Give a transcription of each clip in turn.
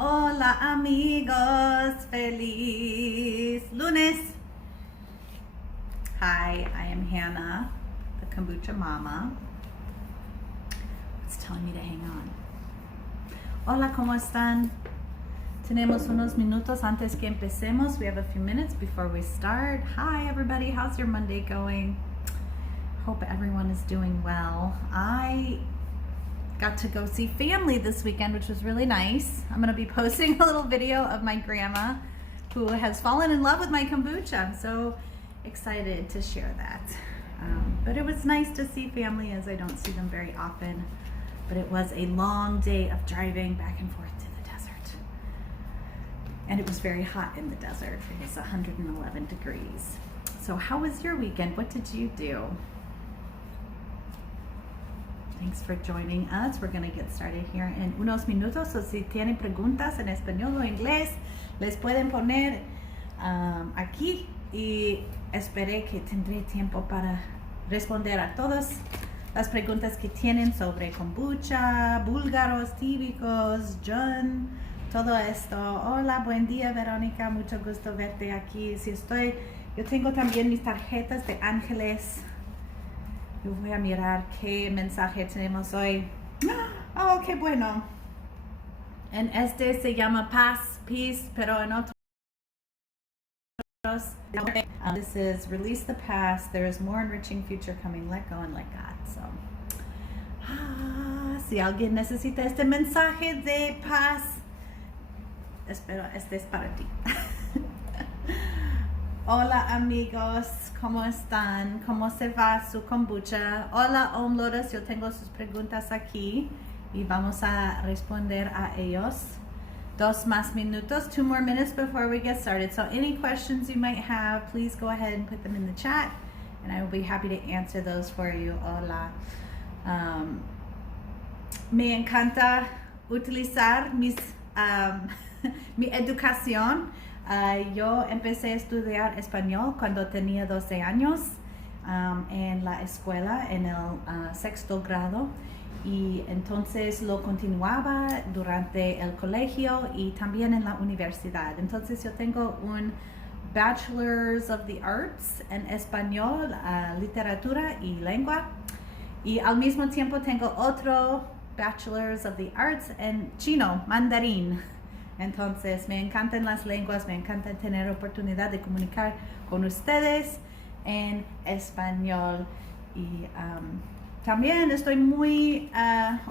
Hola amigos, feliz lunes. Hi, I am Hannah, the Kombucha Mama. It's telling me to hang on. Hola, ¿cómo están? Tenemos unos minutos antes que empecemos. We have a few minutes before we start. Hi everybody, how's your Monday going? Hope everyone is doing well. I got to go see family this weekend, which was really nice. I'm going to be posting a little video of my grandma who has fallen in love with my kombucha. I'm so excited to share that. But it was nice to see family, as I don't see them very often. But it was a long day of driving back and forth to the desert. And it was very hot in the desert. It was 111 degrees. So how was your weekend? What did you do? Thanks for joining us. We're going to get started here in unos minutos. So si tienen preguntas en español o inglés, les pueden poner aquí y esperé que tendré tiempo para responder a todas las preguntas que tienen sobre kombucha, búlgaros típicos, John, todo esto. Hola, buen día Verónica, mucho gusto verte aquí. Yo tengo también mis tarjetas de ángeles. Yo voy a mirar qué mensaje tenemos hoy. Oh, qué bueno. En este se llama paz, peace, pero en otros this is release the past. There is more enriching future coming. Let go and let God. So, si alguien necesita este mensaje de paz, espero este es para ti. Hola amigos, ¿cómo están? ¿Cómo se va su kombucha? Hola Om Lotus, yo tengo sus preguntas aquí y vamos a responder a ellos. 2 más minutos, 2 more minutes before we get started. So any questions you might have, please go ahead and put them in the chat and I will be happy to answer those for you. Hola. Me encanta utilizar mi educación. Yo empecé a estudiar español cuando tenía 12 años en la escuela, en el 6º grado, y entonces lo continuaba durante el colegio y también en la universidad. Entonces yo tengo un Bachelor's of the Arts en español, literatura y lengua, y al mismo tiempo tengo otro Bachelor's of the Arts en chino, mandarín. Entonces, me encantan las lenguas, me encanta tener oportunidad de comunicar con ustedes en español. Y también estoy muy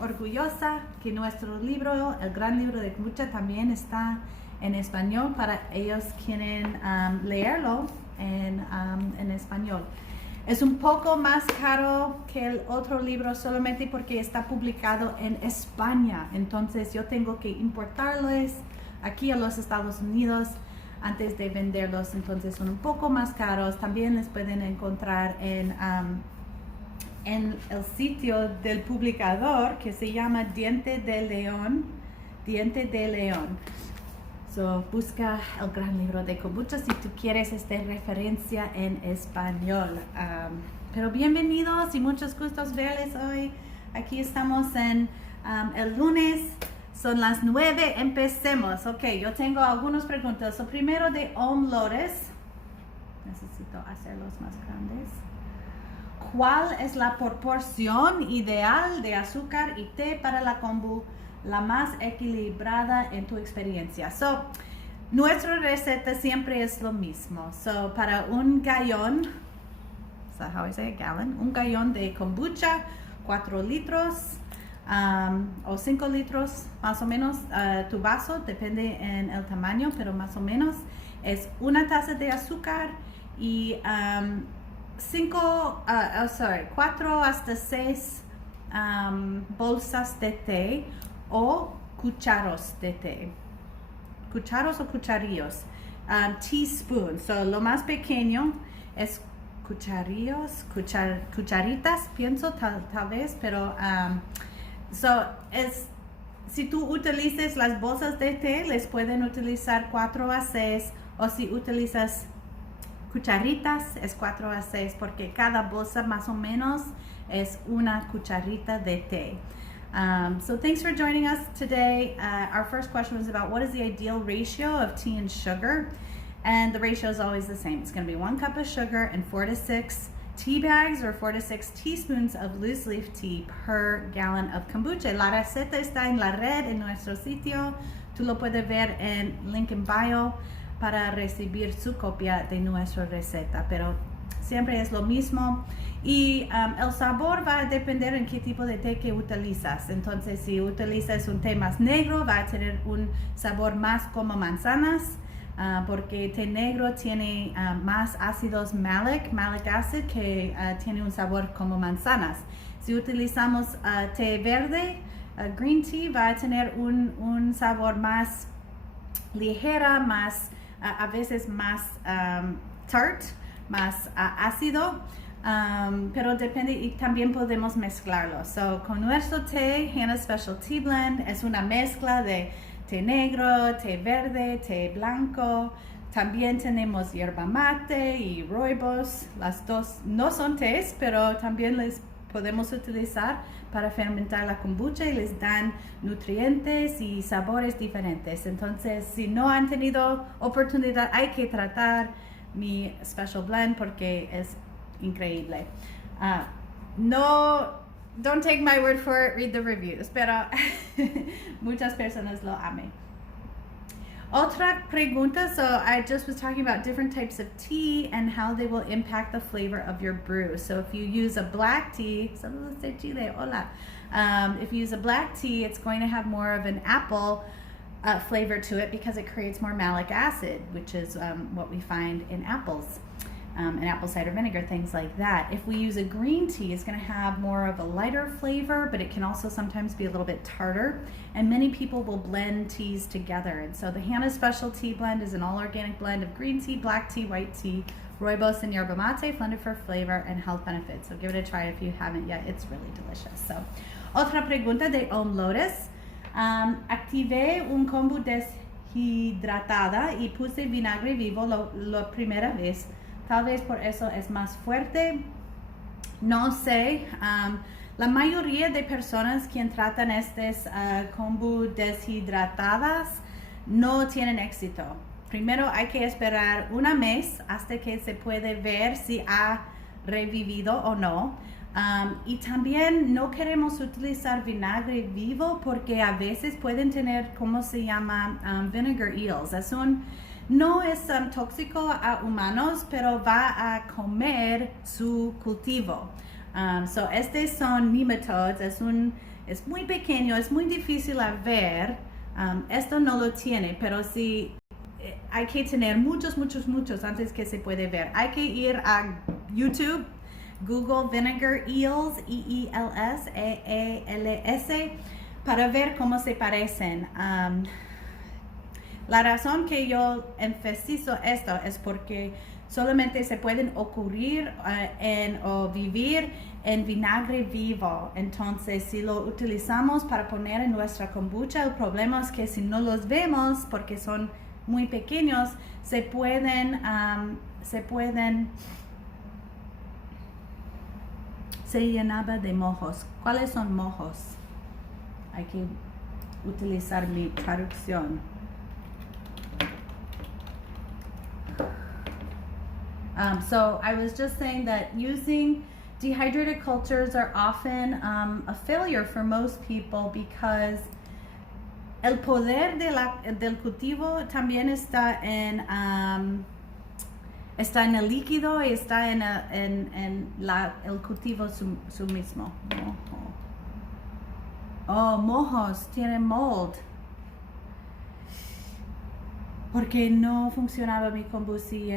orgullosa que nuestro libro, el gran libro de kombucha, también está en español para ellos quieren leerlo en español. Es un poco más caro que el otro libro solamente porque está publicado en España. Entonces, yo tengo que importarlos aquí a los Estados Unidos antes de venderlos, entonces son un poco más caros. También les pueden encontrar en el sitio del publicador que se llama Diente de León. So, busca el gran libro de kombucha si tú quieres esta referencia en español. Pero bienvenidos y muchos gustos verles hoy. Aquí estamos en el lunes. Son las 9, empecemos. Ok, yo tengo algunas preguntas. So, primero de Om Lotus. Necesito hacerlos más grandes. ¿Cuál es la proporción ideal de azúcar y té para la kombu, la más equilibrada en tu experiencia? So, nuestra receta siempre es lo mismo. So, para un gallón, is that how I say a gallon? Un gallón de kombucha, 4 litros. O 5 litros más o menos, tu vaso, depende en el tamaño, pero más o menos es 1 taza de azúcar y 4 hasta 6 bolsas de té o cucharos de té. Cucharos o cucharillos. Teaspoon, so lo más pequeño es cucharillos, cucharitas, pienso tal vez, pero si tú utilizas las bolsas de té, les pueden utilizar 4 a 6, o si utilizas cucharitas, es 4 a 6, porque cada bolsa más o menos es 1 cucharita de té. So thanks for joining us today. Our first question was about what is the ideal ratio of tea and sugar? And the ratio is always the same. It's going to be 1 cup of sugar and 4 to 6 tea bags or 4 to 6 teaspoons of loose leaf tea per gallon of kombucha. La receta está en la red, en nuestro sitio. Tú lo puedes ver en link in bio para recibir su copia de nuestra receta. Pero siempre es lo mismo. Y el sabor va a depender en qué tipo de té que utilizas. Entonces, si utilizas un té más negro, va a tener un sabor más como manzanas. Porque té negro tiene más ácidos malic acid, que tiene un sabor como manzanas. Si utilizamos té verde, green tea, va a tener un sabor más ligera, más a veces más tart, más ácido. Pero depende, y también podemos mezclarlo. So, con nuestro té, Hannah's Special Tea Blend, es una mezcla de té negro, té verde, té blanco. También tenemos yerba mate y rooibos. Las dos no son tés, pero también les podemos utilizar para fermentar la kombucha y les dan nutrientes y sabores diferentes. Entonces, si no han tenido oportunidad, hay que tratar mi Special Blend porque es increíble. Don't take my word for it, read the reviews, pero muchas personas lo amen. Otra pregunta, so I just was talking about different types of tea and how they will impact the flavor of your brew. So if you use a black tea, saludos de Chile, hola. If you use a black tea, it's going to have more of an apple flavor to it because it creates more malic acid, which is what we find in apples. And apple cider vinegar, things like that. If we use a green tea, it's going to have more of a lighter flavor, but it can also sometimes be a little bit tartar. And many people will blend teas together. And so the Hannah's Special Tea Blend is an all-organic blend of green tea, black tea, white tea, rooibos, and yerba mate, blended for flavor and health benefits. So give it a try if you haven't yet. It's really delicious. So, otra pregunta de Om Lotus. Activé un kombu deshidratada y puse vinagre vivo la primera vez. Tal vez por eso es más fuerte. No sé. La mayoría de personas que tratan estas kombu deshidratadas no tienen éxito. Primero hay que esperar un mes hasta que se puede ver si ha revivido o no. Y también no queremos utilizar vinagre vivo porque a veces pueden tener, ¿cómo se llama? Vinegar eels. No es tóxico a humanos, pero va a comer su cultivo. So estos son nematodes, es muy pequeño, es muy difícil a ver. Esto no lo tiene, pero sí hay que tener muchos antes que se puede ver. Hay que ir a YouTube, Google Vinegar Eels, E-E-L-S, E-E-L-S, para ver cómo se parecen. La razón que yo enfatizo esto es porque solamente se pueden ocurrir o vivir en vinagre vivo. Entonces, si lo utilizamos para poner en nuestra kombucha, el problema es que si no los vemos, porque son muy pequeños, se llenaba de mojos. ¿Cuáles son mojos? Hay que utilizar mi traducción. So I was just saying that using dehydrated cultures are often a failure for most people because el poder del cultivo también está en el líquido y está en el cultivo su mismo. Oh, mojos, tienen mold. Porque no funcionaba mi kombucha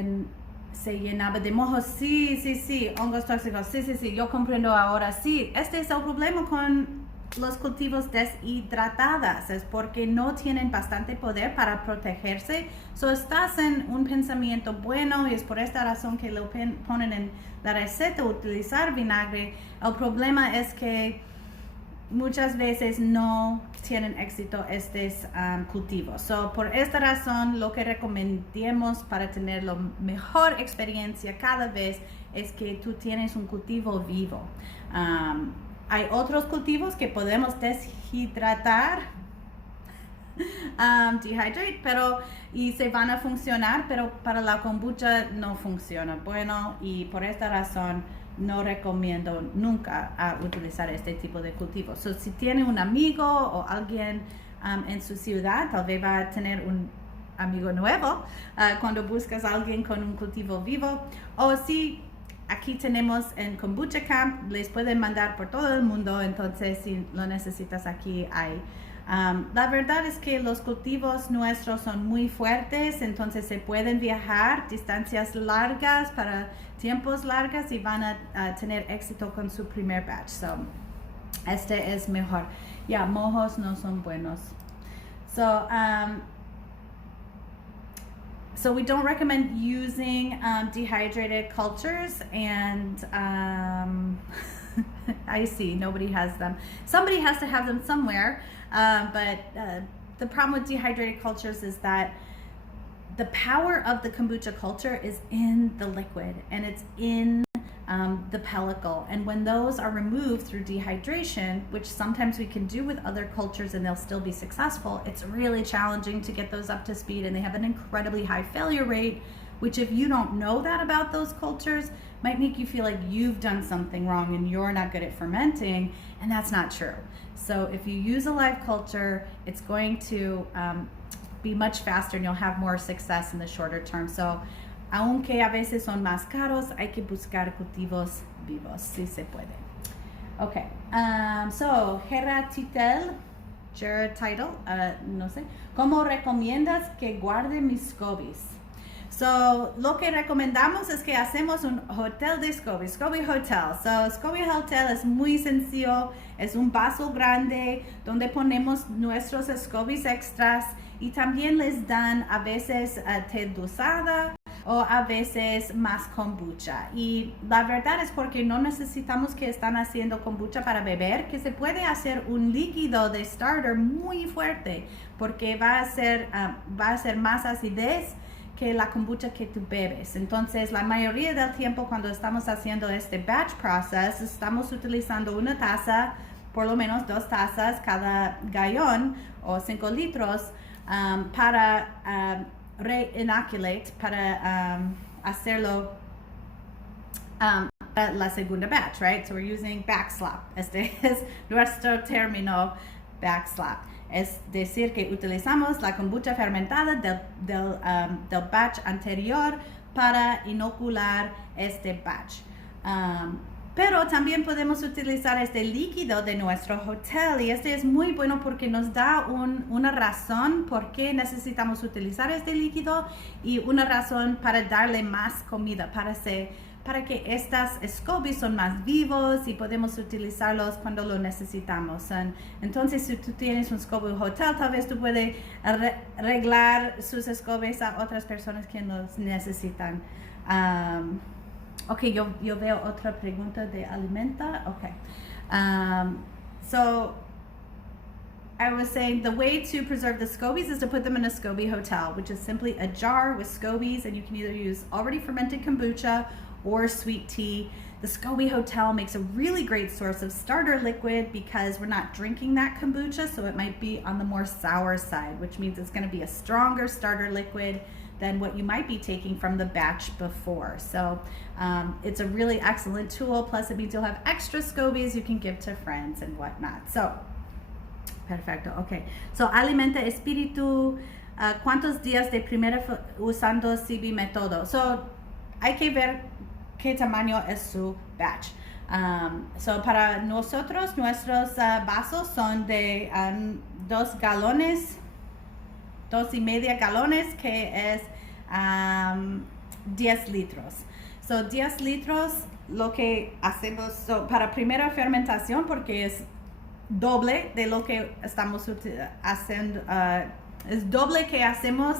se llenaba de mojos. Sí, hongos tóxicos. Sí, yo comprendo ahora. Sí, este es el problema con los cultivos deshidratados, es porque no tienen bastante poder para protegerse. So estás en un pensamiento bueno y es por esta razón que lo ponen en la receta utilizar vinagre. El problema es que muchas veces no tienen éxito estos cultivos. So, por esta razón, lo que recomendamos para tener la mejor experiencia cada vez es que tú tienes un cultivo vivo. hay otros cultivos que podemos deshidratar, dehydrate, y se van a funcionar, pero para la kombucha no funciona. Bueno, y por esta razón no recomiendo nunca utilizar este tipo de cultivos. So, si tiene un amigo o alguien en su ciudad, tal vez va a tener un amigo nuevo cuando buscas a alguien con un cultivo vivo, o si aquí tenemos en Kombucha Camp, les pueden mandar por todo el mundo, entonces si lo necesitas aquí hay. La verdad es que los cultivos nuestros son muy fuertes, entonces se pueden viajar distancias largas para tiempos largos y van a tener éxito con su primer batch. So, este es mejor. Ya, mojos no son buenos. So we don't recommend using dehydrated cultures, and I see nobody has them. Somebody has to have them somewhere, but the problem with dehydrated cultures is that the power of the kombucha culture is in the liquid, and it's in the pellicle, and when those are removed through dehydration, which sometimes we can do with other cultures and they'll still be successful, it's really challenging to get those up to speed, and they have an incredibly high failure rate, which if you don't know that about those cultures might make you feel like you've done something wrong and you're not good at fermenting, and that's not true. So if you use a live culture, it's going to be much faster and you'll have more success in the shorter term. So aunque a veces son más caros, hay que buscar cultivos vivos, si se puede. Okay, so Gerard Titel, no sé, ¿cómo recomiendas que guarde mis scobies? So, lo que recomendamos es que hacemos un hotel de scobies, SCOBY Hotel. So, SCOBY Hotel es muy sencillo, es un vaso grande donde ponemos nuestros scobies extras y también les dan a veces té dosada o a veces más kombucha, y la verdad es porque no necesitamos que están haciendo kombucha para beber, que se puede hacer un líquido de starter muy fuerte porque va a ser más acidez que la kombucha que tú bebes. Entonces la mayoría del tiempo cuando estamos haciendo este batch process estamos utilizando una taza, por lo menos 2 tazas cada gallón o 5 litros para re-inoculate, para hacerlo para la segunda batch, right? So we're using backslap. Este es nuestro término, backslap. Es decir que utilizamos la kombucha fermentada del batch anterior para inocular este batch. Pero también podemos utilizar este líquido de nuestro hotel, y este es muy bueno porque nos da una razón por qué necesitamos utilizar este líquido y una razón para darle más comida, para que estas scobies son más vivos y podemos utilizarlos cuando lo necesitamos. Entonces, si tú tienes un SCOBY Hotel, tal vez tú puedes arreglar sus scobies a otras personas que los necesitan. Ok, yo veo otra pregunta de alimenta. Ok. So, I was saying the way to preserve the scobies is to put them in a SCOBY Hotel, which is simply a jar with scobies, and you can either use already fermented kombucha or sweet tea. The SCOBY Hotel makes a really great source of starter liquid because we're not drinking that kombucha, so it might be on the more sour side, which means it's going to be a stronger starter liquid than what you might be taking from the batch before. So it's a really excellent tool, plus it means you'll have extra scobies you can give to friends and whatnot. So, perfecto, okay. So, Alimenta Espíritu, ¿cuántos días de primera usando CB método? So, hay que ver qué tamaño es su batch. So para nosotros, nuestros vasos son de 2 galones, 2.5 galones, que es 10 litros. So 10 litros, lo que hacemos para primera fermentación, porque es doble de lo que estamos haciendo, es doble que hacemos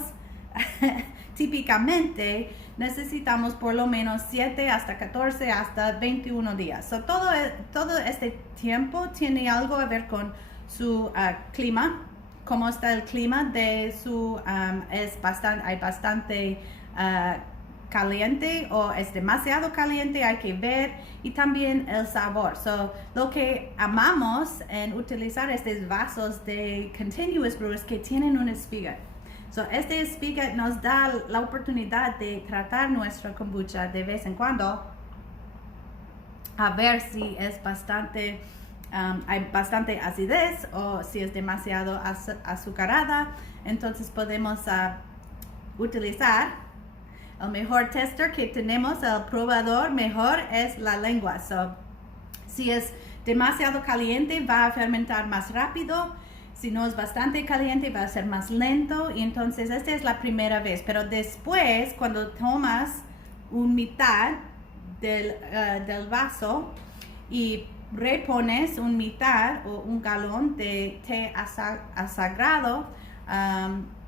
típicamente, necesitamos por lo menos 7 hasta 14 hasta 21 días. So, todo este tiempo tiene algo a ver con su clima, cómo está el clima de su, hay bastante caliente o es demasiado caliente, hay que ver, y también el sabor. So, lo que amamos en utilizar estos vasos de Continuous Brew es que tienen un spigot. So, este spigot nos da la oportunidad de tratar nuestra kombucha de vez en cuando, a ver si es bastante, hay bastante acidez o si es demasiado azucarada. Entonces podemos utilizar el mejor tester que tenemos, el probador mejor es la lengua. So, si es demasiado caliente va a fermentar más rápido, si no es bastante caliente va a ser más lento, y entonces esta es la primera vez. Pero después, cuando tomas un mitad del vaso y repones un mitad o un galón de té asagrado,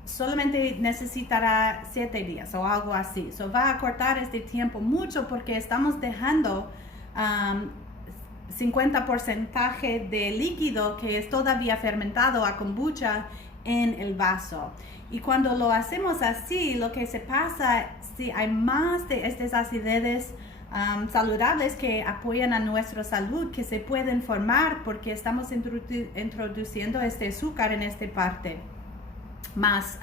solamente necesitará 7 días o algo así. So, va a cortar este tiempo mucho porque estamos dejando 50% de líquido que es todavía fermentado a kombucha en el vaso. Y cuando lo hacemos así, lo que se pasa, si hay más de estas acideces saludables que apoyan a nuestra salud, que se pueden formar porque estamos introduciendo este azúcar en esta parte más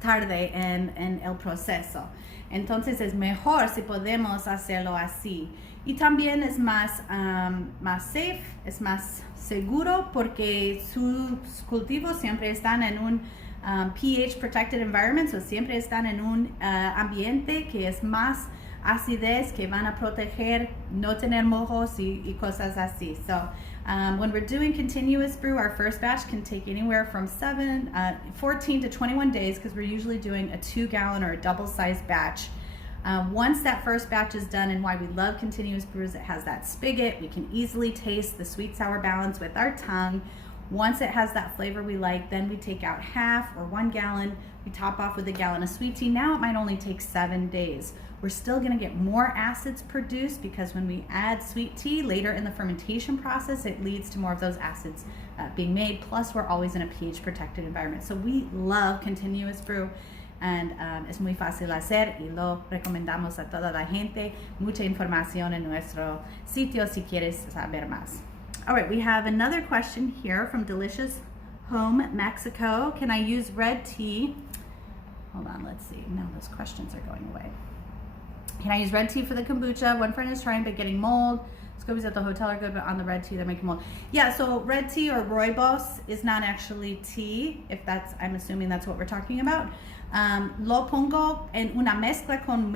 tarde en el proceso. Entonces es mejor si podemos hacerlo así, y también es más safe, es más seguro porque sus cultivos siempre están en un pH protected environment, o siempre están en un ambiente que es más acidez, que van a proteger no tener mojos y cosas así. So when we're doing continuous brew, our first batch can take anywhere from 14 to 21 days, because we're usually doing a 2-gallon or a double-sized batch. Once that first batch is done, and why we love continuous brews, it has that spigot. We can easily taste the sweet-sour balance with our tongue. Once it has that flavor we like, then we take out half or 1 gallon. We top off with a gallon of sweet tea. Now it might only take 7 days. We're still going to get more acids produced, because when we add sweet tea later in the fermentation process, it leads to more of those acids being made. Plus, we're always in a pH protected environment. So we love continuous brew, and es muy fácil hacer y lo recomendamos a toda la gente. Mucha información en nuestro sitio si quieres saber más. All right, we have another question here from Delicious Home Mexico. Can I use red tea? Hold on, let's see. Now those questions are going away. Can I use red tea for the kombucha? One friend is trying but getting mold. Scobies at the hotel are good, but on the red tea they're making mold. Yeah, so red tea or rooibos is not actually tea, if that's, I'm assuming that's what we're talking about. Lo pongo en una mezcla con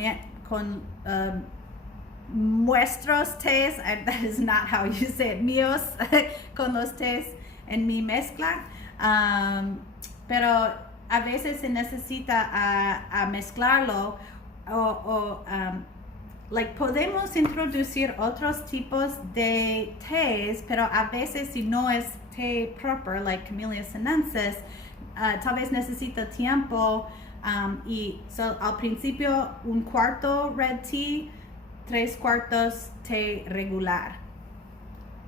nuestros tés, that is not how you say it, míos, con los tés en mi mezcla. Pero a veces se necesita a mezclarlo, like podemos introducir otros tipos de tés, pero a veces si no es té proper, like Camellia sinensis, tal vez necesita tiempo, y so, al principio 1/4 red tea, 3/4 té regular.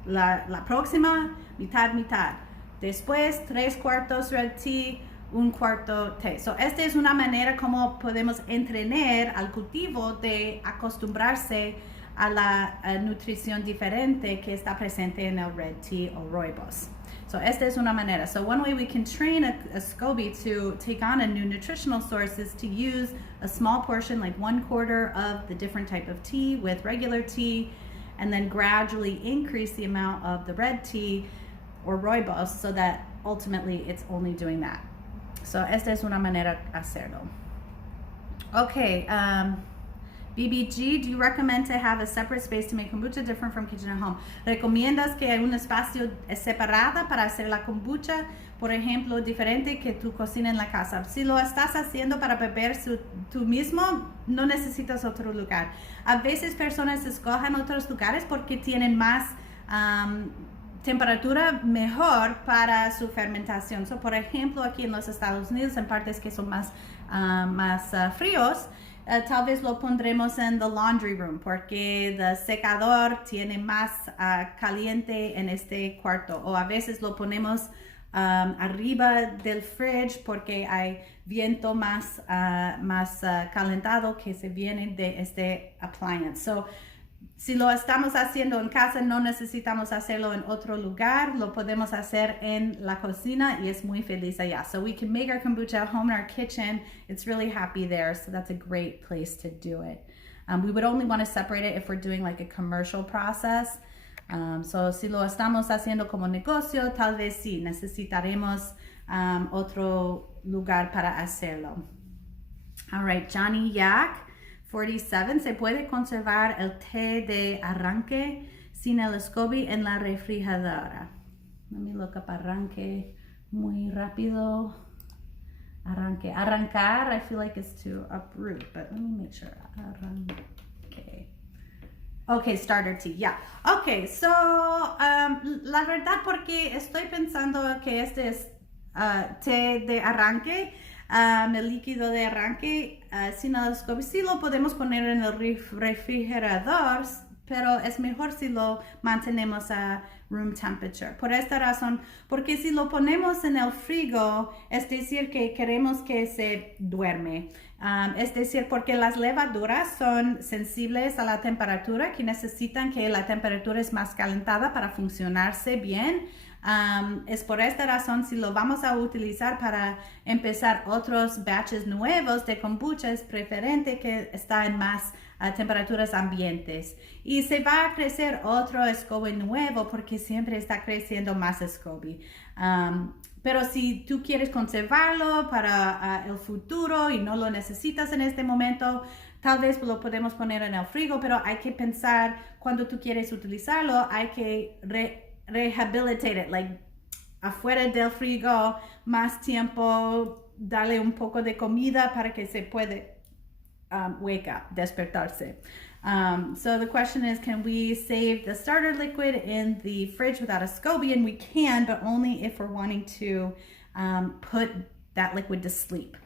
La próxima, mitad. Después 3/4 red tea, 1/4 té. So, esta es una manera como podemos entrenar al cultivo de acostumbrarse a la nutrición diferente que está presente en el red tea o rooibos. So, esta es una manera. So, one way we can train a SCOBY to take on a new nutritional source is to use a small portion, like 1/4 of the different type of tea with regular tea, and then gradually increase the amount of the red tea or rooibos so that ultimately it's only doing that. So, esta es una manera de hacerlo. Okay, BBG, do you recommend to have a separate space to make kombucha different from kitchen at home? ¿Recomiendas que hay un espacio separado para hacer la kombucha, por ejemplo, diferente que tu cocina en la casa? Si lo estás haciendo para beber tú mismo, no necesitas otro lugar. A veces personas escogen otros lugares porque tienen más temperatura mejor para su fermentación. So, por ejemplo, aquí en los Estados Unidos, en partes que son más fríos, tal vez lo pondremos en the laundry room porque el secador tiene más caliente en este cuarto, o a veces lo ponemos arriba del fridge porque hay viento más calentado que se viene de este appliance. So, si lo estamos haciendo en casa, no necesitamos hacerlo en otro lugar. Lo podemos hacer en la cocina y es muy feliz allá. So we can make our kombucha at home in our kitchen. It's really happy there. So that's a great place to do it. We would only want to separate it if we're doing like a commercial process. So si lo estamos haciendo como negocio, tal vez sí, necesitaremos otro lugar para hacerlo. All right, Johnny Yak. 47. ¿Se puede conservar el té de arranque sin el SCOBY en la refrigeradora? Let me look up arranque muy rápido. Arranque. Arrancar, I feel like it's to uproot, but let me make sure. Arranque. Okay, starter tea, yeah. Okay, so, la verdad porque estoy pensando que este es té de arranque. El líquido de arranque sin el SCOBY sí lo podemos poner en el refrigerador, pero es mejor si lo mantenemos a room temperature. Por esta razón, porque si lo ponemos en el frigo, es decir que queremos que se duerme. Es decir, porque las levaduras son sensibles a la temperatura, que necesitan que la temperatura es más calentada para funcionarse bien. Es por esta razón, si lo vamos a utilizar para empezar otros batches nuevos de kombucha, es preferente que está en más temperaturas ambientes. Y se va a crecer otro SCOBY nuevo porque siempre está creciendo más SCOBY. Pero si tú quieres conservarlo para el futuro y no lo necesitas en este momento, tal vez lo podemos poner en el frigo, pero hay que pensar cuando tú quieres utilizarlo, hay que rehabilitate it, like afuera del frigo, más tiempo, darle un poco de comida para que se puede wake up, despertarse. So the question is, can we save the starter liquid in the fridge without a SCOBY? And we can, but only if we're wanting to put that liquid to sleep.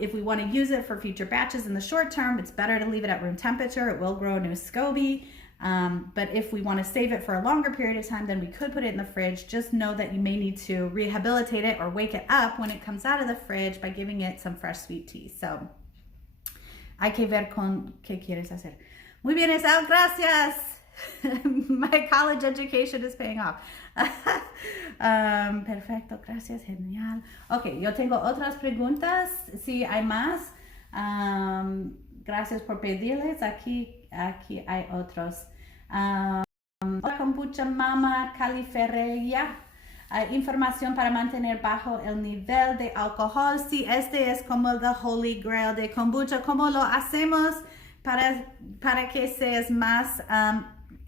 If we want to use it for future batches in the short term, it's better to leave it at room temperature. It will grow a new SCOBY. But if we want to save it for a longer period of time, then we could put it in the fridge. Just know that you may need to rehabilitate it or wake it up when it comes out of the fridge by giving it some fresh sweet tea. So, hay que ver con qué quieres hacer. Muy bien, Isabel, gracias. My college education is paying off. Perfecto, gracias, genial. Ok, yo tengo otras preguntas. Si hay más, gracias por pedirles. Aquí hay otros. Hola, kombucha mama califeria. Información para mantener bajo el nivel de alcohol. Sí, este es como el Holy Grail de kombucha. ¿Cómo lo hacemos para que seas más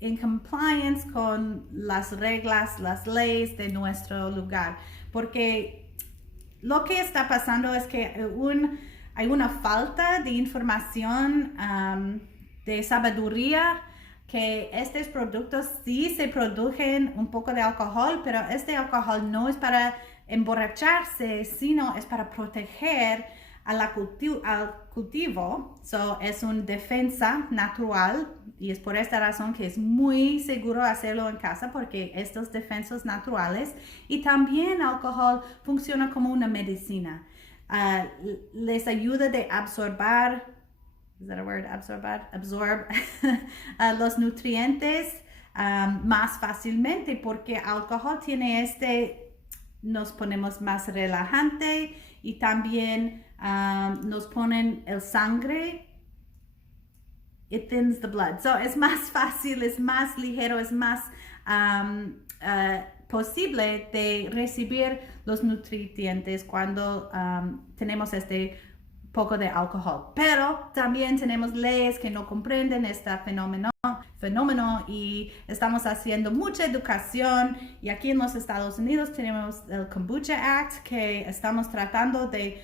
en compliance con las reglas, las leyes de nuestro lugar? Porque lo que está pasando es que hay una falta de información, de sabiduría, que estos productos sí se producen un poco de alcohol, pero este alcohol no es para emborracharse, sino es para proteger al cultivo. So, es una defensa natural y es por esta razón que es muy seguro hacerlo en casa, porque estos defensas naturales y también el alcohol funciona como una medicina. Les ayuda de absorber. Is that a word? Absorb los nutrientes más fácilmente, porque alcohol tiene nos ponemos más relajante y también nos ponen el sangre. It thins the blood. So es más fácil, es más ligero, es más posible de recibir los nutrientes cuando tenemos poco de alcohol. Pero también tenemos leyes que no comprenden este fenómeno y estamos haciendo mucha educación, y aquí en los Estados Unidos tenemos el Kombucha Act, que estamos tratando de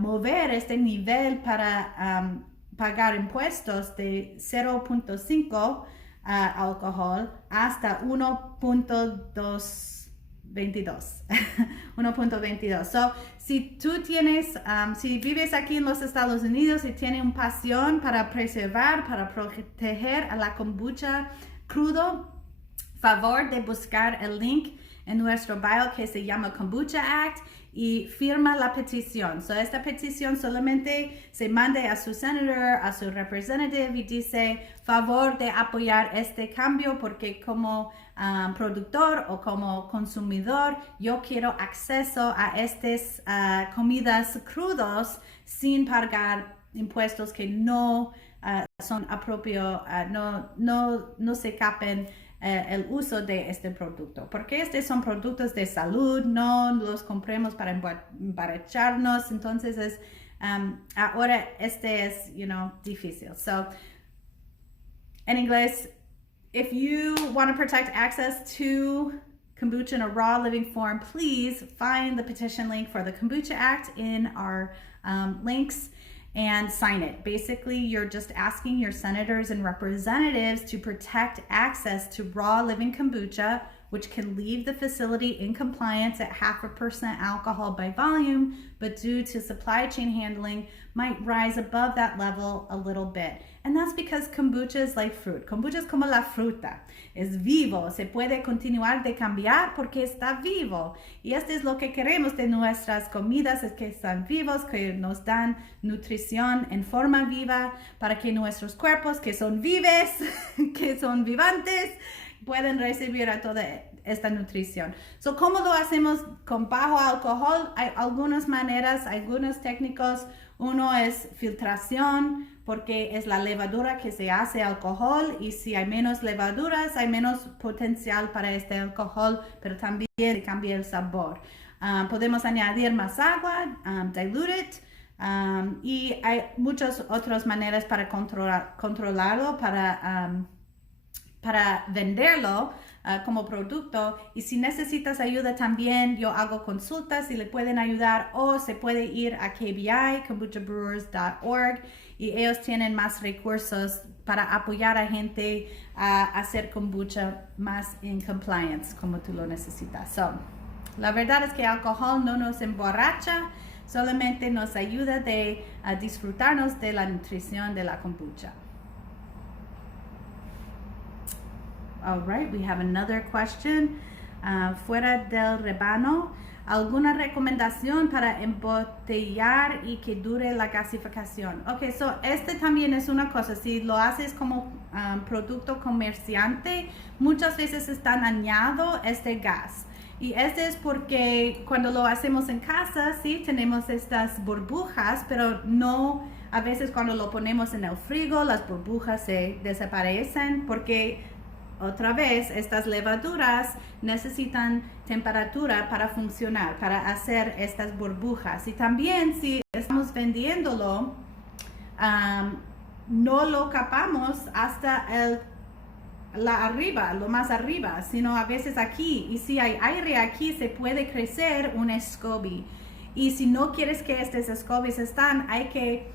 mover este nivel para pagar impuestos de 0.5 alcohol hasta 1.22. 1.22. So, si tú tienes, si vives aquí en los Estados Unidos y tienes una pasión para preservar, para proteger a la kombucha crudo, favor de buscar el link en nuestro bio que se llama Kombucha Act y firma la petición. So, esta petición solamente se manda a su senator, a su representative y dice favor de apoyar este cambio porque como productor o como consumidor yo quiero acceso a estas comidas crudos sin pagar impuestos que no son apropiados, no se capen el uso de este producto, porque estos son productos de salud, no los compremos para emborracharnos, entonces es, ahora este es, difícil. So, en inglés, if you want to protect access to kombucha in a raw living form, please find the petition link for the Kombucha Act in our links and sign it. Basically, you're just asking your senators and representatives to protect access to raw living kombucha, which can leave the facility in compliance at 0.5% alcohol by volume, but due to supply chain handling, might rise above that level a little bit. And that's because kombucha is like fruit. Kombucha es como la fruta. Es vivo. Se puede continuar de cambiar porque está vivo. Y esto es lo que queremos de nuestras comidas, es que están vivos, que nos dan nutrición en forma viva para que nuestros cuerpos, que son vives, que son vivantes, pueden recibir a toda esta nutrición. So, ¿cómo lo hacemos con bajo alcohol? Hay algunas maneras, algunos técnicos. Uno es filtración, porque es la levadura que se hace alcohol y si hay menos levaduras, hay menos potencial para este alcohol, pero también cambia el sabor. Podemos añadir más agua, dilute it, y hay muchas otras maneras para controlarlo, para venderlo como producto. Y si necesitas ayuda también, yo hago consultas y le pueden ayudar, o se puede ir a KBI, kombuchabrewers.org, y ellos tienen más recursos para apoyar a gente a hacer kombucha más en compliance como tú lo necesitas. So, la verdad es que el alcohol no nos emborracha, solamente nos ayuda a disfrutarnos de la nutrición de la kombucha. All right, we have another question. Fuera del rebano, ¿alguna recomendación para embotellar y que dure la gasificación? Ok, so este también es una cosa. Si lo haces como producto comerciante, muchas veces están añadiendo este gas. Y este es porque cuando lo hacemos en casa, sí, tenemos estas burbujas, pero no, a veces cuando lo ponemos en el frigo, las burbujas se desaparecen porque otra vez, estas levaduras necesitan temperatura para funcionar, para hacer estas burbujas. Y también si estamos vendiéndolo, no lo capamos hasta lo más arriba, sino a veces aquí. Y si hay aire aquí, se puede crecer un SCOBY. Y si no quieres que estos SCOBYs están, hay que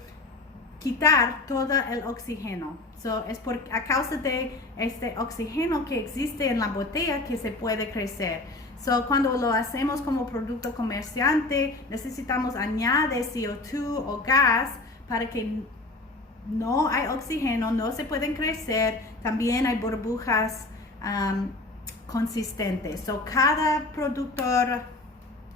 quitar todo el oxígeno. So, es a causa de este oxígeno que existe en la botella que se puede crecer. So, cuando lo hacemos como producto comerciante, necesitamos añadir CO2 o gas para que no hay oxígeno, no se pueden crecer. También hay burbujas consistentes. So, cada productor,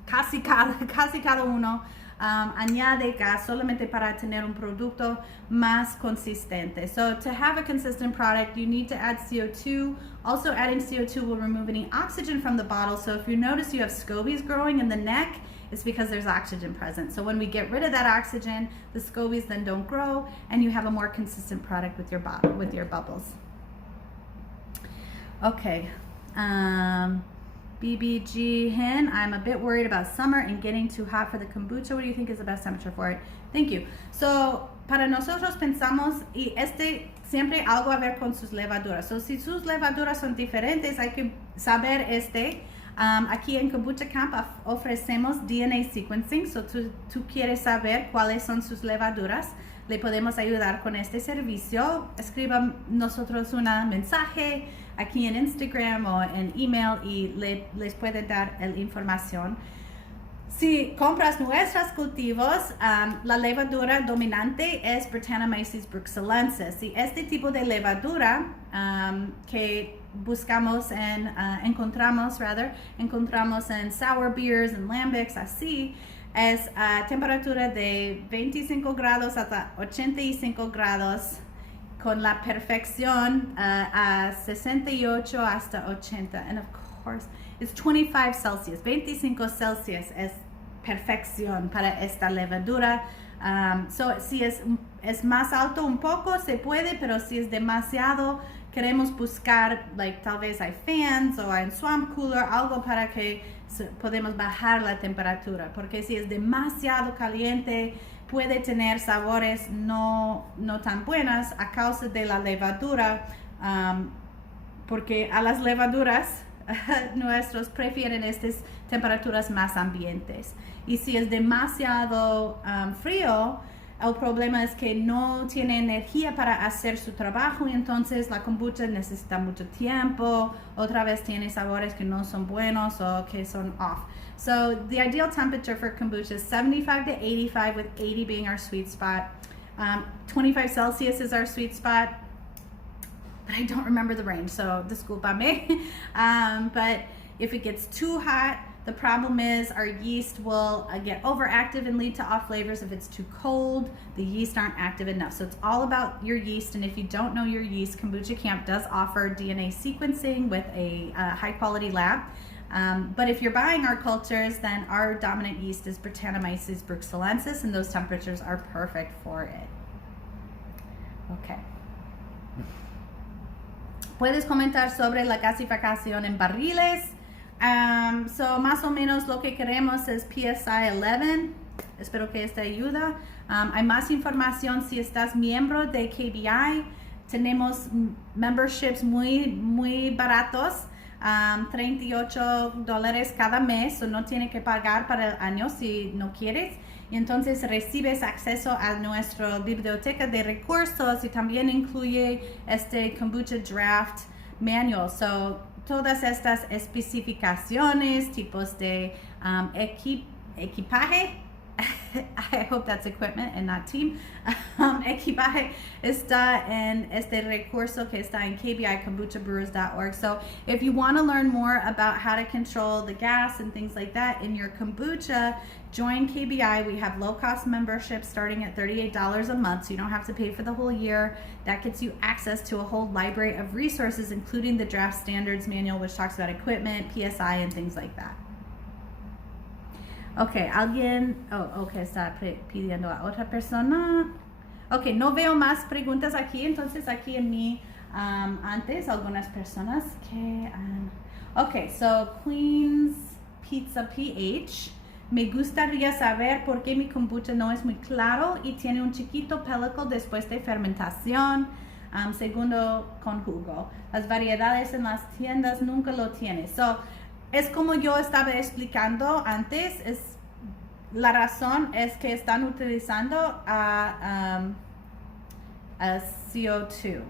casi cada uno, añade gas solamente para tener un producto más consistente. So to have a consistent product, you need to add CO2. Also, adding CO2 will remove any oxygen from the bottle. So if you notice you have scobies growing in the neck, it's because there's oxygen present. So when we get rid of that oxygen, the scobies then don't grow, and you have a more consistent product with your bottle, with your bubbles. Okay. BBG Hin, I'm a bit worried about summer and getting too hot for the kombucha. What do you think is the best temperature for it? Thank you. So, para nosotros pensamos, y siempre algo a ver con sus levaduras. So, si sus levaduras son diferentes, hay que saber aquí en Kombucha Camp ofrecemos DNA sequencing. So, tú quieres saber cuáles son sus levaduras. Le podemos ayudar con este servicio. Escriban nosotros un mensaje aquí en Instagram o en email y les puede dar la información. Si compras nuestros cultivos, la levadura dominante es Brettanomyces bruxellensis. Y este tipo de levadura que buscamos encontramos en sour beers, en lambics, así, es a temperatura de 25 grados hasta 85 grados con la perfección a 68 hasta 80. And of course, it's 25 Celsius. 25 Celsius es perfección para esta levadura. Si es más alto un poco, se puede, pero si es demasiado, queremos buscar, tal vez hay fans o hay swamp cooler, algo para que podemos bajar la temperatura, porque si es demasiado caliente, puede tener sabores no tan buenas a causa de la levadura, porque a las levaduras nuestros prefieren estas temperaturas más ambientes. Y si es demasiado frío, el problema es que no tiene energía para hacer su trabajo y entonces la kombucha necesita mucho tiempo, otra vez tiene sabores que no son buenos o que son off. So the ideal temperature for kombucha is 75 to 85, with 80 being our sweet spot. 25 Celsius is our sweet spot, but I don't remember the range, so disculpame. But if it gets too hot, the problem is our yeast will get overactive and lead to off flavors. If it's too cold, the yeast aren't active enough. So it's all about your yeast. And if you don't know your yeast, Kombucha Camp does offer DNA sequencing with a high quality lab. But if you're buying our cultures, then our dominant yeast is Brettanomyces bruxellensis, and those temperatures are perfect for it. Okay. Puedes comentar sobre la gasificación en barriles. So más o menos lo que queremos es PSI 11. Espero que esta ayuda. Hay más información si estás miembro de KBI. Tenemos memberships muy baratos. $38 cada mes, so no tiene que pagar para el año si no quieres. Y entonces recibes acceso a nuestra biblioteca de recursos y también incluye este Kombucha Draft Manual. So todas estas especificaciones, tipos de equipaje, I hope that's equipment and not team. Equipaje está en este recurso que está en kbikombuchabrewers.org. So if you want to learn more about how to control the gas and things like that in your kombucha, join KBI. We have low-cost memberships starting at $38 a month, so you don't have to pay for the whole year. That gets you access to a whole library of resources, including the Draft Standards Manual, which talks about equipment, PSI, and things like that. Ok, está pidiendo a otra persona. Ok, no veo más preguntas aquí, entonces aquí en mi, antes, algunas personas que, ok, so Queen's Pizza PH, me gustaría saber por qué mi kombucha no es muy claro y tiene un chiquito pellicle después de fermentación. Segundo, con jugo. Las variedades en las tiendas nunca lo tienen. So, es como yo estaba explicando antes, la razón es que están utilizando a CO2.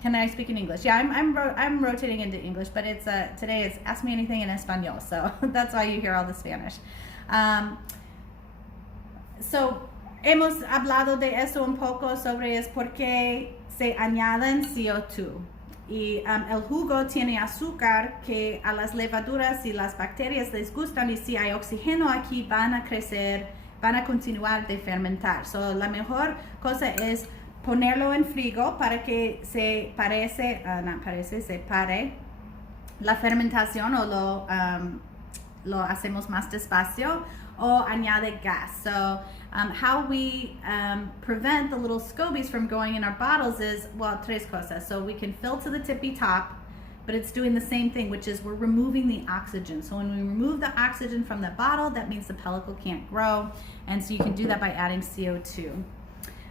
Can I speak in English? Yeah, I'm rotating into English, but it's today it's Ask Me Anything in Espanol, so that's why you hear all the Spanish. So, hemos hablado de eso un poco sobre es por qué se añaden CO2. Y el jugo tiene azúcar que a las levaduras y las bacterias les gustan, y si hay oxígeno aquí van a crecer, van a continuar de fermentar. So, la mejor cosa es ponerlo en frigo para que se pare la fermentación, o lo hacemos más despacio, o añade gas. So how we prevent the little scobies from going in our bottles is, well, tres cosas. So we can fill to the tippy top, but it's doing the same thing, which is we're removing the oxygen. So when we remove the oxygen from the bottle, that means the pellicle can't grow. And so you can do that by adding CO2.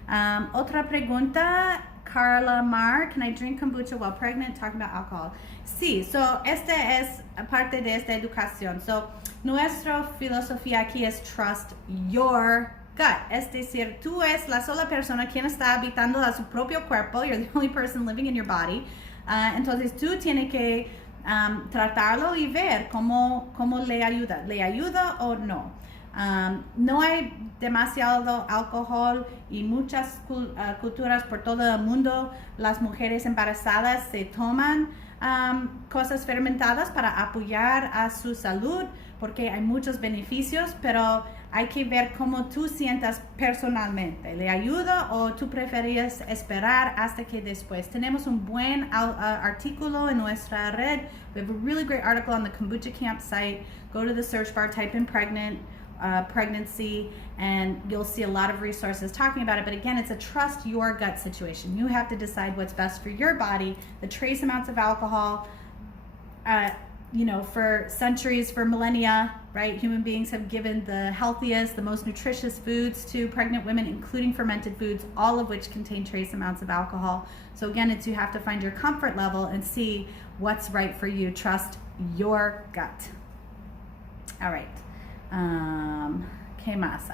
Otra pregunta, Carla Mar, can I drink kombucha while pregnant? Talking about alcohol. Sí, so esta es parte de esta educación. So nuestra filosofía aquí es trust your gut. Es decir, tú es la sola persona quien está habitando a su propio cuerpo. You're the only person living in your body. Entonces tú tienes que tratarlo y ver cómo le ayuda. ¿Le ayuda o no? No hay demasiado alcohol y muchas culturas por todo el mundo, las mujeres embarazadas se toman cosas fermentadas para apoyar a su salud porque hay muchos beneficios, pero hay que ver cómo tú sientas personalmente. ¿Le ayuda o tú preferías esperar hasta que después? Tenemos un buen artículo en nuestra red. We have a really great article on the Kombucha Camp site. Go to the search bar, type in pregnancy, and you'll see a lot of resources talking about it. But again, it's a trust your gut situation. You have to decide what's best for your body. The trace amounts of alcohol, for centuries, for millennia, right? Human beings have given the healthiest, the most nutritious foods to pregnant women, including fermented foods, all of which contain trace amounts of alcohol. So again, you have to find your comfort level and see what's right for you. Trust your gut. All right. ¿Qué más?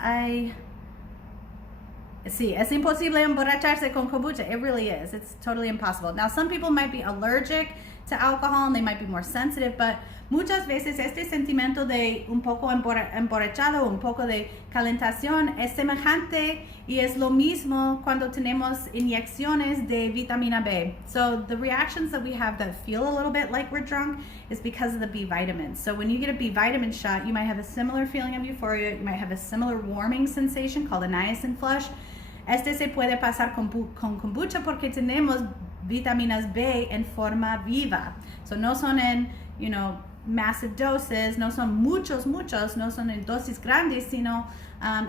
Sí, es imposible emborracharse con kombucha. It really is. It's totally impossible. Now, some people might be allergic to alcohol and they might be more sensitive, but muchas veces este sentimiento de un poco emborrachado, un poco de calentación es semejante y es lo mismo cuando tenemos inyecciones de vitamina B. So the reactions that we have that feel a little bit like we're drunk is because of the B vitamins. So when you get a B vitamin shot, you might have a similar feeling of euphoria, you might have a similar warming sensation called a niacin flush. Este se puede pasar con kombucha porque tenemos vitaminas B en forma viva. So no son en, massive doses, no son muchos, no son en dosis grandes, sino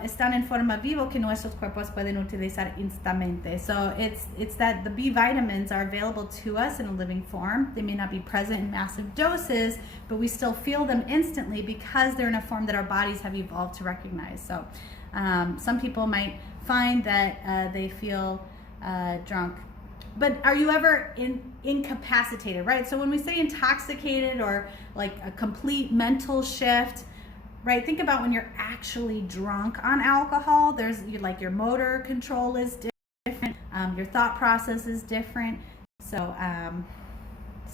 están en forma viva que nuestros cuerpos pueden utilizar instantamente. So it's that the B vitamins are available to us in a living form. They may not be present in massive doses, but we still feel them instantly because they're in a form that our bodies have evolved to recognize. So some people might find that they feel drunk. But are you ever incapacitated, right? So when we say intoxicated or like a complete mental shift, right? Think about when you're actually drunk on alcohol. There's your motor control is different. Your thought process is different. So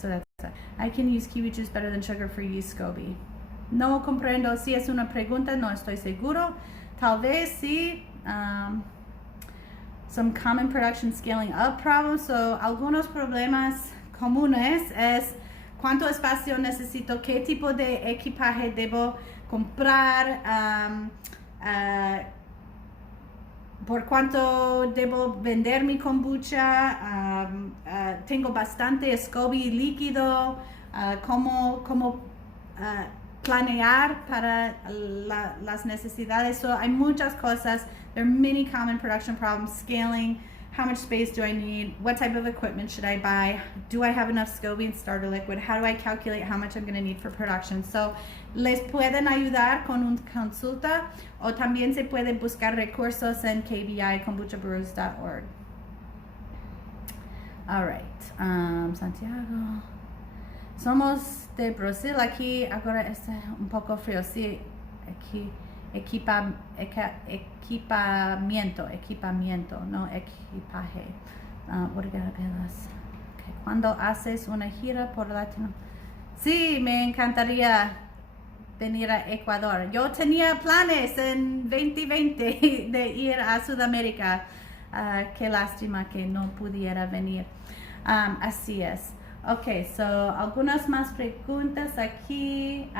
that's it. I can use kiwi juice better than sugar-free yeast SCOBY. No comprendo si es una pregunta, no estoy seguro. Tal vez sí. Some common production scaling up problems. So, algunos problemas comunes es cuánto espacio necesito, qué tipo de equipaje debo comprar, por cuánto debo vender mi kombucha, tengo bastante SCOBY líquido, cómo planear para las necesidades. So hay muchas cosas. There are many common production problems. Scaling, how much space do I need? What type of equipment should I buy? Do I have enough SCOBY and starter liquid? How do I calculate how much I'm going to need for production? So les pueden ayudar con una consulta o también se puede buscar recursos en kbi.kombuchabrews.org. All right, Santiago. Somos de Brasil, aquí ahora está un poco frío, sí, aquí equipamiento, no equipaje. Okay. Cuando haces una gira por Latino, sí, me encantaría venir a Ecuador. Yo tenía planes en 2020 de ir a Sudamérica. Qué lástima que no pudiera venir. Así es. Ok, so algunas más preguntas aquí.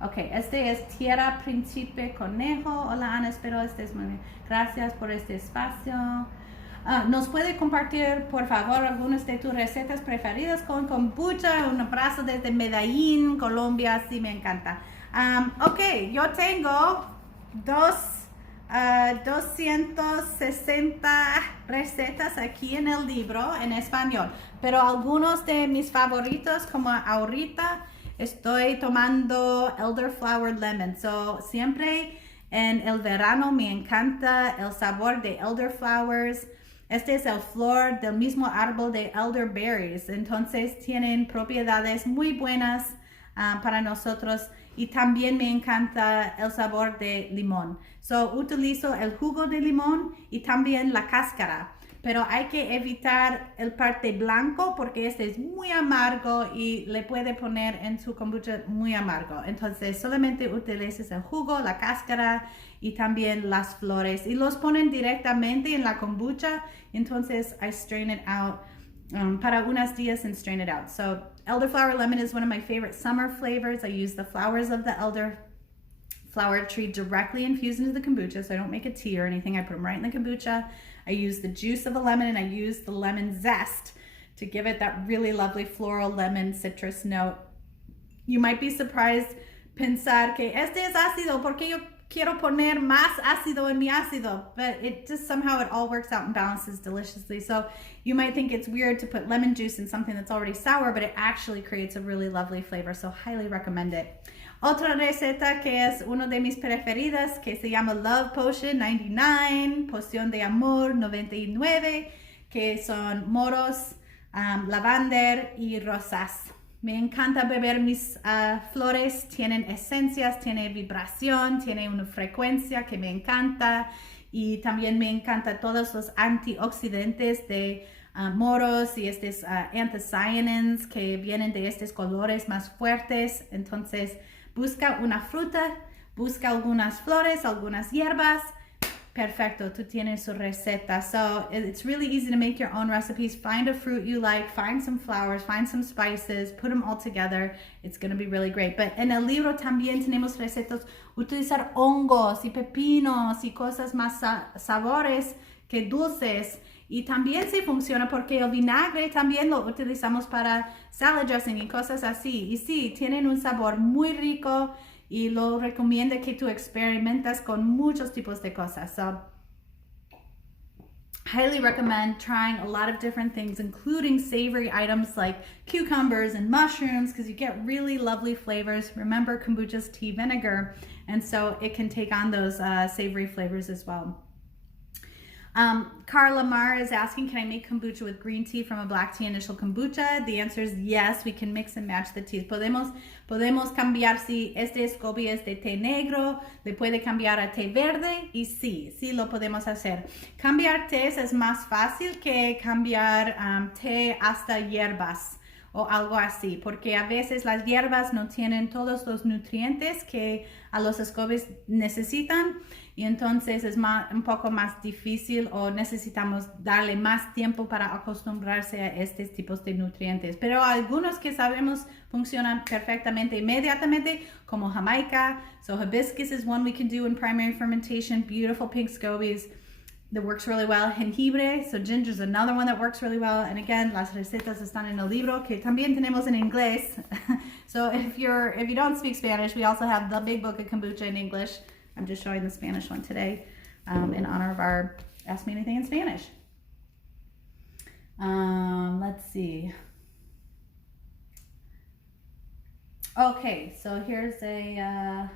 Ok, este es Tierra Príncipe Conejo. Hola Ana, espero estés muy bien. Gracias por este espacio. ¿Nos puede compartir, por favor, algunas de tus recetas preferidas con kombucha? Un abrazo desde Medellín, Colombia, sí me encanta. Ok, yo tengo 260 recetas aquí en el libro en español, pero algunos de mis favoritos, como ahorita estoy tomando elderflower lemon. So siempre en el verano me encanta el sabor de elderflowers. Este es el flor del mismo árbol de elderberries, entonces tienen propiedades muy buenas para nosotros. Y también me encanta el sabor de limón. So, utilizo el jugo de limón y también la cáscara. pero hay que evitar el parte blanco porque este es muy amargo y le puede poner en su kombucha muy amargo. Entonces solamente utilices el jugo, la cáscara y también las flores y los ponen directamente en la kombucha. Entonces I strain it out para unos días and strain it out. So elderflower lemon is one of my favorite summer flavors. I use the flowers of the elderflower tree directly infused into the kombucha, so I don't make a tea or anything. I put them right in the kombucha. I use the juice of the lemon and I use the lemon zest to give it that really lovely floral lemon citrus note. You might be surprised pensar que este es ácido porque yo quiero poner más ácido en mi ácido, but it just somehow it all works out and balances deliciously. So you might think it's weird to put lemon juice in something that's already sour, but it actually creates a really lovely flavor, so highly recommend it. Otra receta que es uno de mis preferidas que se llama Love Potion 99, Poción de Amor 99, que son moros, lavender y rosas. Me encanta beber mis flores, tienen esencias, tiene vibración, tiene una frecuencia que me encanta y también me encanta todos los antioxidantes de moros y estos anthocyanins que vienen de estos colores más fuertes. Entonces busca una fruta, busca algunas flores, algunas hierbas. Perfecto, tú tienes su receta. So it's really easy to make your own recipes. Find a fruit you like, find some flowers, find some spices, put them all together. It's going to be really great. But en el libro también tenemos recetas, utilizar hongos y pepinos y cosas más sabores que dulces. Y también sí funciona porque el vinagre también lo utilizamos para salad dressing y cosas así. Y sí, tienen un sabor muy rico. Y lo recomiendo que tú experimentas con muchos tipos de cosas. So, highly recommend trying a lot of different things, including savory items like cucumbers and mushrooms, because you get really lovely flavors. Remember, kombucha's tea vinegar, and so it can take on those savory flavors as well. Carla Mar is asking, can I make kombucha with green tea from a black tea initial kombucha? The answer is yes, we can mix and match the teas. Podemos cambiar si este SCOBY es de té negro, le puede cambiar a té verde y sí lo podemos hacer. Cambiar tés es más fácil que cambiar té hasta hierbas o algo así, porque a veces las hierbas no tienen todos los nutrientes que a los SCOBYs necesitan. Y entonces es un poco más difícil o necesitamos darle más tiempo para acostumbrarse a estos tipos de nutrientes. Pero algunos que sabemos funcionan perfectamente inmediatamente, como Jamaica. So hibiscus is one we can do in primary fermentation. Beautiful pink scobies that works really well. Jengibre, so ginger is another one that works really well. And again, las recetas están en el libro que también tenemos en inglés. So if you don't speak Spanish, we also have the Big Book of Kombucha in English. I'm just showing the Spanish one today in honor of our Ask Me Anything in Spanish. Let's see. Okay, so here's a...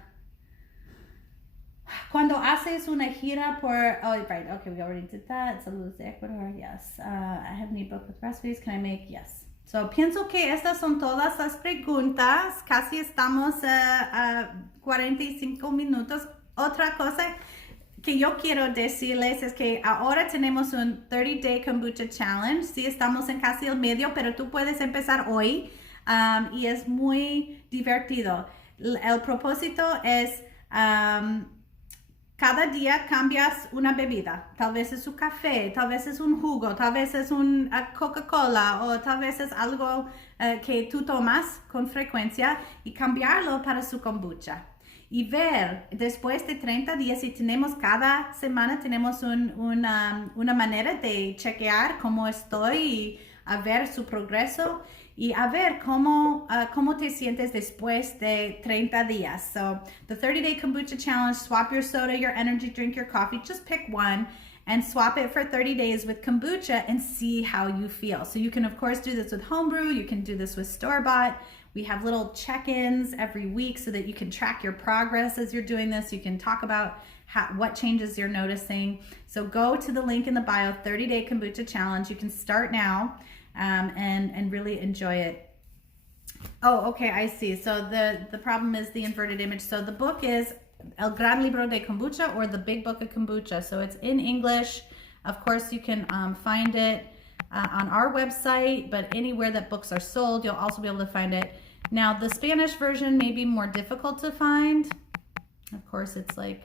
Cuando haces una gira por... Oh, right, okay, we already did that. Saludos de Ecuador, yes. I have an ebook with recipes. Can I make? Yes. So, pienso que estas son todas las preguntas. Casi estamos a 45 minutos. Otra cosa que yo quiero decirles es que ahora tenemos un 30-day kombucha challenge. Sí, estamos en casi el medio, pero tú puedes empezar hoy y es muy divertido. El propósito es cada día cambias una bebida. Tal vez es un café, tal vez es un jugo, tal vez es una Coca-Cola o tal vez es algo que tú tomas con frecuencia y cambiarlo para su kombucha. Y ver, después de 30 días, y tenemos cada semana, tenemos una manera de chequear cómo estoy y a ver su progreso y a ver cómo te sientes después de 30 días. So, the 30-day kombucha challenge, swap your soda, your energy drink, your coffee, just pick one and swap it for 30 days with kombucha and see how you feel. So you can, of course, do this with homebrew, you can do this with store-bought. We have little check-ins every week so that you can track your progress as you're doing this. You can talk about what changes you're noticing. So go to the link in the bio, 30-day kombucha challenge. You can start now and really enjoy it. Oh, okay, I see. So the problem is the inverted image. So the book is El Gran Libro de Kombucha or the Big Book of Kombucha. So it's in English. Of course, you can find it on our website, but anywhere that books are sold, you'll also be able to find it. Now, the Spanish version may be more difficult to find. Of course, it's like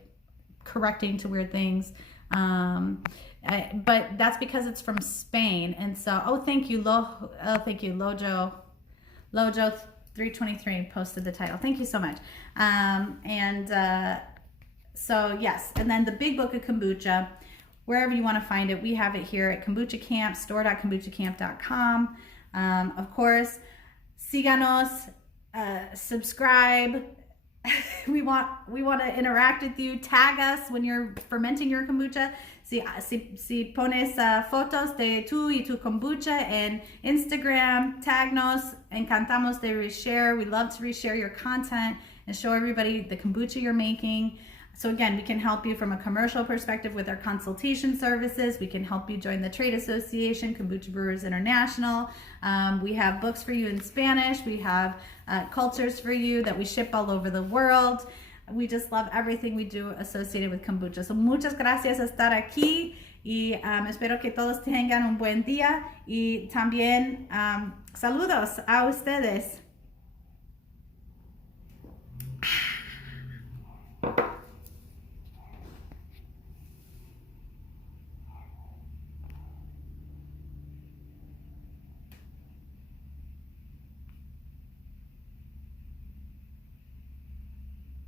correcting to weird things. But that's because it's from Spain. And so, thank you, Lojo 323 posted the title. Thank you so much. So yes, and then the Big Book of Kombucha, wherever you want to find it, we have it here at Kombucha Camp, store.kombuchacamp.com. Of course, síganos, subscribe. We want to interact with you. Tag us when you're fermenting your kombucha. Si pones fotos de tú y tu kombucha en Instagram, tagnos. Encantamos de reshare. We love to reshare your content and show everybody the kombucha you're making. So again, we can help you from a commercial perspective with our consultation services. We can help you join the trade association, Kombucha Brewers International. We have books for you in Spanish. We have cultures for you that we ship all over the world. We just love everything we do associated with kombucha. So muchas gracias por estar aquí y espero que todos tengan un buen día y también saludos a ustedes.